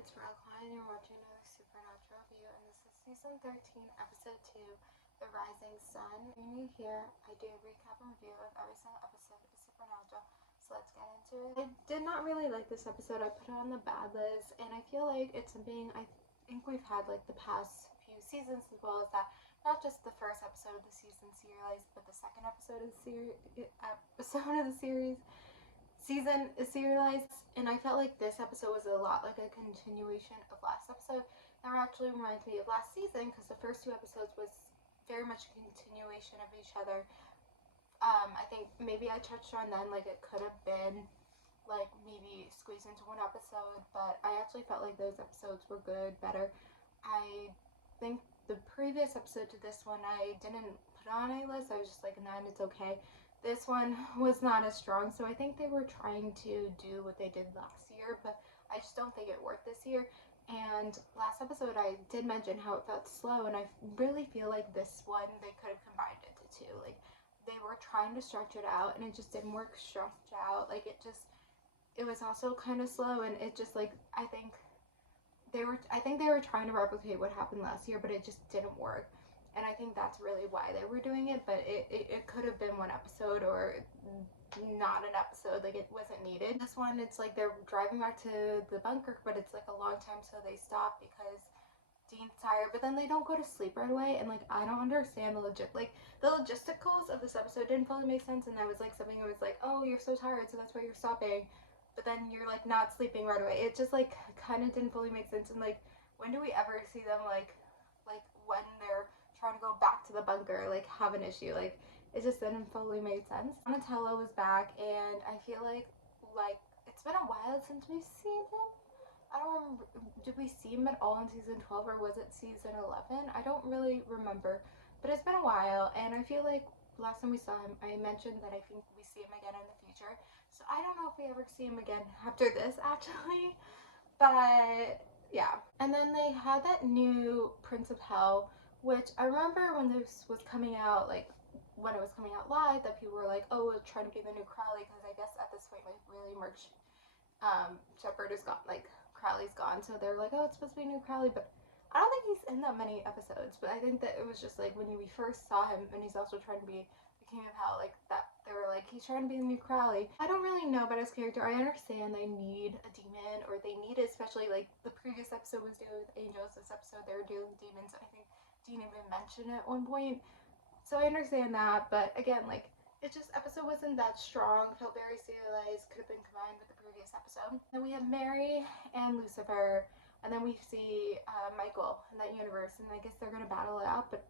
it's Rockline, and you're watching another Supernatural review, and this is season 13, episode 2, The Rising Sun. If you're new here, I do a recap and review of every single episode of Supernatural, so let's get into it. I did not really like this episode. I put it on the bad list, and I feel like it's something I think we've had like the past few seasons, as well as that not just the first episode of the season serialized, but the second episode of the series season is serialized, and I felt like this episode was a lot like a continuation of last episode. That actually reminds me of last season, because the first two episodes was very much a continuation of each other. I think maybe I touched on then like it could have been like maybe squeezed into one episode, but I actually felt like those episodes were good, better. I think the previous episode to this one I didn't put on a list. I was just like, 9, it's okay. This one was not as strong, so I think they were trying to do what they did last year, but I just don't think it worked this year. And last episode I did mention how it felt slow, and I really feel like this one they could have combined it to two. Like, they were trying to stretch it out, and it just didn't work stretched out. Like, it was also kind of slow, and it just like I think they were trying to replicate what happened last year, but it just didn't work. And I think that's really why they were doing it, but it could have been one episode or not an episode. Like, it wasn't needed. This one, it's like they're driving back to the bunker, but it's like a long time, so they stop because Dean's tired, but then they don't go to sleep right away. And like, I don't understand the logisticals of this episode didn't fully make sense. And that was like something that was like, oh, you're so tired, so that's why you're stopping, but then you're like not sleeping right away. It just like kind of didn't fully make sense. And like, when do we ever see them like when they're trying to go back to the bunker, like have an issue? Like, it just didn't fully make sense. Donatello was back, and I feel like it's been a while since we've seen him. I don't remember. Did we see him at all in season 12, or was it season 11? I don't really remember, but it's been a while, and I feel like last time we saw him, I mentioned that I think we see him again in the future. So I don't know if we ever see him again after this, actually. But yeah. And then they had that new Prince of Hell, which I remember when this was coming out, like when it was coming out live, that people were like, oh, it's trying to be the new Crowley, because I guess at this point, like, really Mark Shepherd is gone, like Crowley's gone, so they're like, oh, it's supposed to be new Crowley, but I don't think he's in that many episodes. But I think that it was just like when we first saw him, and he's also trying to be the King of Hell, like that they were like, he's trying to be the new Crowley. I don't really know about his character. I understand they need a demon, or they need, especially like the previous episode was dealing with angels, this episode they're dealing with demons. I think Dean even mentioned it at one point, so I understand that. But again, like, it just, episode wasn't that strong, felt very serialized, could have been combined with the previous episode. Then we have Mary and Lucifer, and then we see Michael in that universe, and I guess they're gonna battle it out, but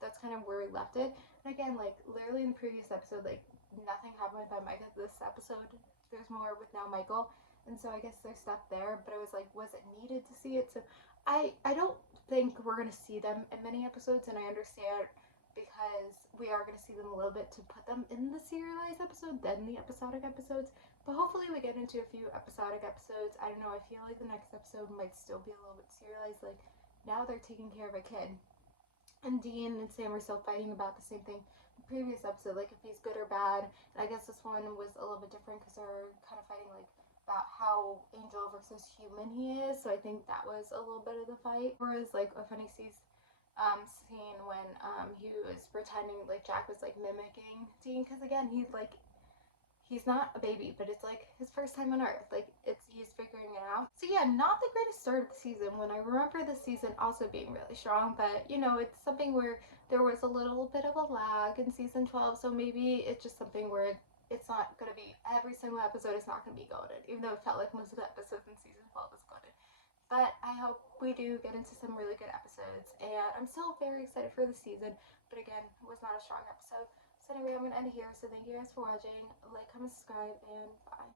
that's kind of where we left it. And again, like, literally in the previous episode, like, nothing happened with Michael. This episode, there's more with now Michael, and so I guess there's stuff there, but it was like, was it needed to see it? So I don't think we're gonna see them in many episodes, and I understand, because we are going to see them a little bit to put them in the serialized episode, then the episodic episodes. But hopefully we get into a few episodic episodes. I don't know, I feel like the next episode might still be a little bit serialized. Like, now they're taking care of a kid, and Dean and Sam are still fighting about the same thing the previous episode, like if he's good or bad. And I guess this one was a little bit different, because they're kind of fighting like about how angel versus human he is. So I think that was a little bit of the fight. Whereas like a funny scene when he was pretending like Jack was like mimicking Dean, because again, he's not a baby, but it's like his first time on Earth. Like, he's figuring it out. So yeah, not the greatest start of the season, when I remember the season also being really strong. But you know, it's something where there was a little bit of a lag in season 12, so maybe it's just something where it's not going to be, every single episode is not going to be golden, even though it felt like most of the episodes in season 12 was golden. But I hope we do get into some really good episodes, and I'm still very excited for the season. But again, it was not a strong episode. So anyway, I'm going to end it here. So thank you guys for watching. Like, comment, subscribe, and bye.